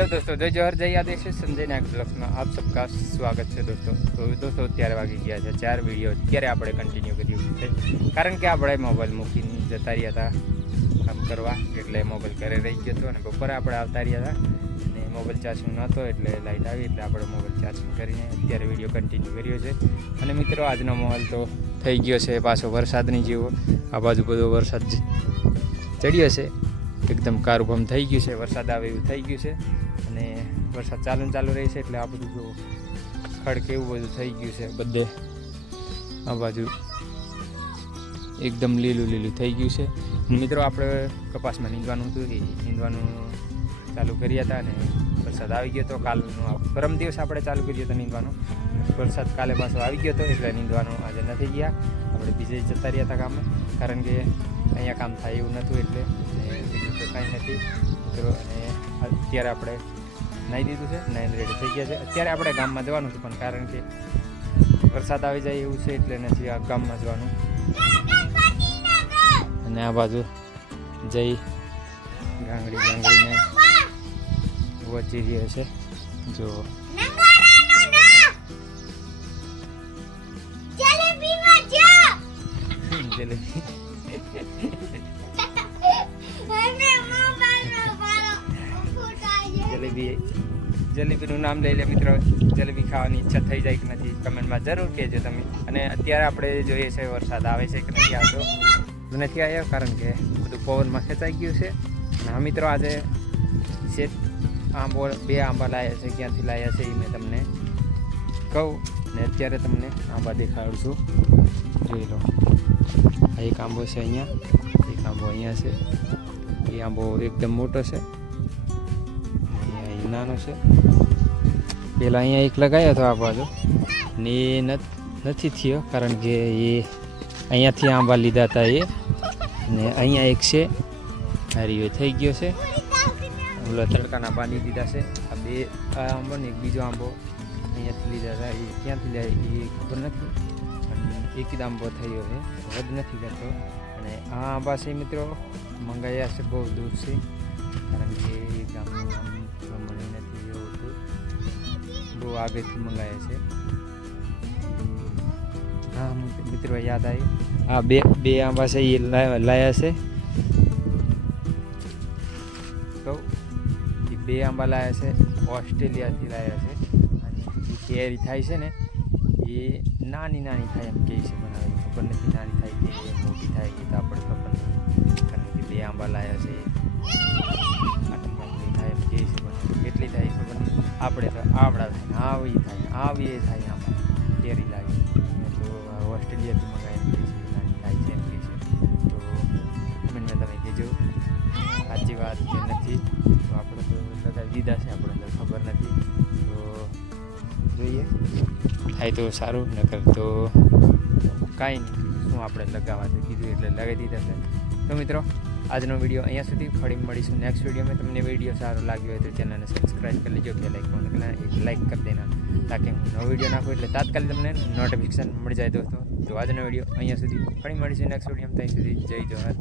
Hello दोस्तों, जय जवाहर जय आदेश संजय नायक ब्लॉग्स में आप सबका स्वागत है दोस्तों। तो दोस्तों અત્યારે વાગી ગયા છે 4 વિડીયો અત્યારે આપણે કન્ટિન્યુ કર્યું છે કારણ કે આપણે મોબાઈલ મૂકીને જતા રહ્યા હતા કામ કરવા, એટલે મોબાઈલ ઘરે રહી ગયો હતો અને બપોરે આપણે આવતા રહ્યા હતા અને મોબાઈલ ચાર્જિંગ નહોતો એટલે લાઇટ આવી એટલે આપણે મોબાઈલ ચાર્જિંગ કરીને અત્યારે વિડીયો કન્ટિન્યુ કર્યો છે। અને મિત્રો આજનો માહોલ તો થઈ ગયો છે પાછો વરસાદની જેવો, આ બાજુ બધો વરસાદ ચડ્યો છે, એકદમ કારુભમ થઈ ગયું છે, વરસાદ આવે એવું થઈ ગયું છે અને વરસાદ ચાલુ રહે છે એટલે આ બધું જો ખડ કેવું બધું થઈ ગયું છે બધે, આ બાજુ એકદમ લીલું થઈ ગયું છે। મિત્રો આપણે કપાસમાં નીંદવાનું હતું, નીંદવાનું ચાલુ કર્યા હતા અને વરસાદ આવી ગયો હતો કાલનો, પરમ દિવસ આપણે ચાલુ કર્યો હતો નીંદવાનું, વરસાદ કાલે પાછો આવી ગયો હતો એટલે નીંદવાનું આજે નથી ગયા, આપણે બીજે જતા રહ્યા હતા કામે, કારણ કે અહીંયા કામ થાય એવું નહોતું એટલે બીજું તો કાંઈ નથી મિત્રો। અને અત્યારે આપણે નાહી દીધું છે, નાહીને રેડી થઈ ગયા છે। અત્યારે આપણે ગામમાં જવાનું હતું પણ કારણ કે વરસાદ આવી જાય એવું છે એટલે નથી આ ગામમાં જવાનું। અને આ બાજુ જઈ ગાંગડીને વચી રહ્યો છે જો જલેબીનું નામ લઈ લે મિત્રો, જલેબી ખાવાની ઈચ્છા થઈ જાય કે નથી કમેન્ટમાં જરૂર કહેજો તમે। અને અત્યારે આપણે જોઈએ છે વરસાદ આવે છે કે નથી આવતો, નથી આવ્યો કારણ કે બધું પવનમાં ખેંચાઈ ગયું છે। અને હા મિત્રો આજે છે આંબો, 2 આંબા લાવ્યા છે, ક્યાંથી લાવ્યા છે એ મેં તમને કહું ને અત્યારે તમને આંબા દેખાડું છું, જોઈ લો। આ એક આંબો છે અહીંયા, એક આંબો અહીંયા છે, એ આંબો એકદમ મોટો છે, નાનો છે। પહેલાં અહીંયા એક લગાવ્યો હતો આ બાજુ ને એ નથી થયો કારણ કે એ અહીંયાથી આંબા લીધા હતા એ, ને અહીંયા એક છે હારી થઈ ગયો છે, ઓલા તડકાના પાણી દીધા છે। આ 2 આંબો ને એક બીજો આંબો અહીંયાથી લીધા હતા, એ ક્યાંથી લે એ ખબર નથી પણ એક જ આંબો થયો છે, વધ નથી કરતો। અને આ આંબા છે મિત્રો મંગાવ્યા છે બહુ દૂર છે કારણ કે એ ગામનું નામ મને નથી એવું હતું, બહુ આગળથી મંગાવ્યા છે। હા મિત્રો યાદ આવી, આ બે આંબા છે એ લાયા છે, તો એ 2 આંબા લાયા છે, ઓસ્ટ્રેલિયાથી લાયા છે। અને જે કેરી થાય છે ને એ નાની થાય એમ કહે છે, મને ખબર નથી નાની થાય કે મોટી થાય એ તો આપણે ખબર નથી, કારણ કે 2 આંબા લાયા છે થાય એમ કહે છે, કેટલી થાય ખબર નહીં, આપણે તો આવડા થાય આવી થાય આંબા કેરી લાગે, તો ઓસ્ટ્રેલિયાથી મંગાવી એમ કહે છે નાની થાય છે એમ કહે છે। તો કમેન્ટમાં તમે કહેજો સાચી વાત કે નથી, તો આપણે તો લગાવી દીધા છે, આપણે તો ખબર નથી, તો જોઈએ થાય તો સારું, નકર તો કાંઈ નહીં, શું આપણે લગાવવા તો કીધું એટલે લગાવી દીધા છે। તો મિત્રો આજનો વિડીયો અહીંયા સુધી, ફરી મળીશું નેક્સ્ટ વિડીયોમાં। તમને વિડીયો સારો લાગ્યો હોય તો ચેનલને સબસ્ક્રાઈબ કરી લેજો, કે લાઈક કરી દેના, તાકી હું નવો વિડીયો નાખું એટલે તાત્કાલિક તમને નોટિફિકેશન મળી જાય દોસ્તો। તો આજનો વિડીયો અહીંયા સુધી, ફરી મળીશું નેક્સ્ટ વિડીયોમાં, ત્યાં સુધી જય જવાહર।